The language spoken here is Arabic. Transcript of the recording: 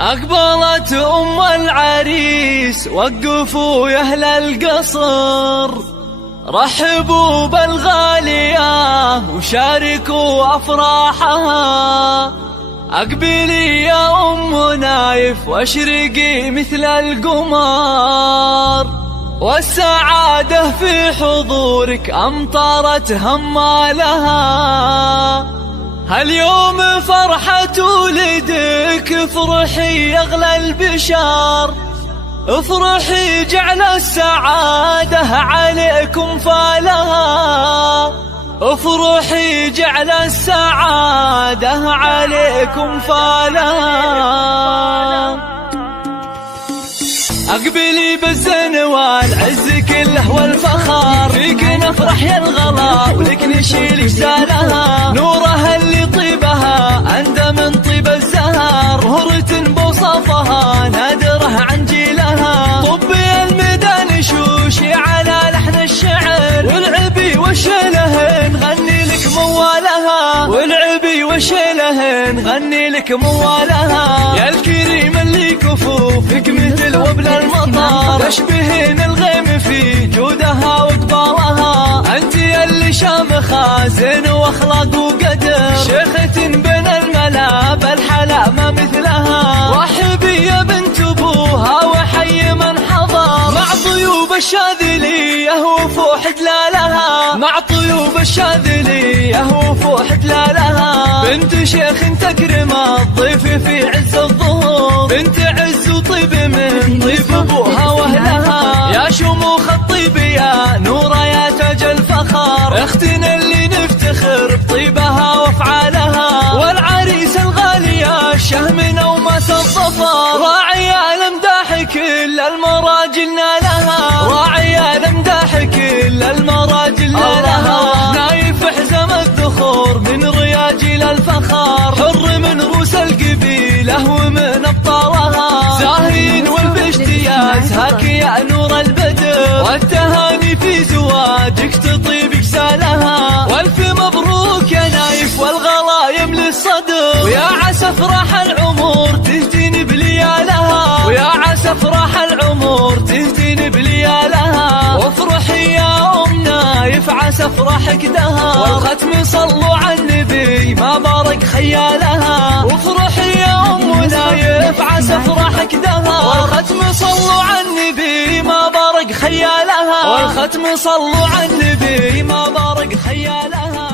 أقبلت أم العريس وقفوا يا أهل القصر، رحبوا بالغالية وشاركوا أفراحها. أقبلي يا أم نايف واشرقي مثل القمر، والسعادة في حضورك أمطرت همالها. هاليوم فرحة ولدك، افرحي يا أغلى البشر، افرحي جعل السعادة عليكم فالها، افرحي جعل السعادة عليكم فالها. أقبلي بالزين والعز كله والفخر، فيك نفرح يا الغلا ولك نشيل جسالها. نورها اللي طيبها أندى من طيب الزهر، هرة بوصفها نادرة عن جيلها. طبي الميدان شوشي على لحن الشعر، والعبي وشيله نغني لك موالها، والعبي وشيله نغني لك موالها. يا الكريم اللي كفوفك مثل وبل المطر، تشبهين الغيم في جودها وقبالها. انت اللي شامخة زين واخلاق وقدر، شيخة بين الملا بالحلا ما مثلها. رحبي يا بنت ابوها وحي من حضر، مع طيوب الشاذلية وفوح دلالها، مع طيوب الشاذلية وفوح دلالها. بنت شيخ تكرم الضيف في عز الظهور، بنت عز وطيب من طيب ابوها واهلها. يا شموخ الطيب يا نورة يا تاج الفخر، اختنا اللي نفتخر بطيبها وافعالها. والعريس الغالي يا الشهم نومة الظفر، راعي المداح كل المراجل نالها، راعي المداح كل المراجل نالها. نايف حزم الذخور من رياجيل الفخر، حر من روس القبيله ومن ابطالها. زاهين والباشتياز هاك يا نور البدر، والتهاني في زواجك تطيب جسالها. والف مبروك يا نايف والغلا يملي الصدر، ويا عسى افراح العمر تهدين بليالها، ويا عسى افراح العمر تهدين بليالها. وافرحي يا ام نايف عسى افراحك دهر، والختم صلوا على النبي ما بارك خيالها. وافرحي يا ام نايف عسى افراحك دهر، والختم صلوا على النبي ما بارك خيالها، والختم صلوا على النبي ما بارك خيالها.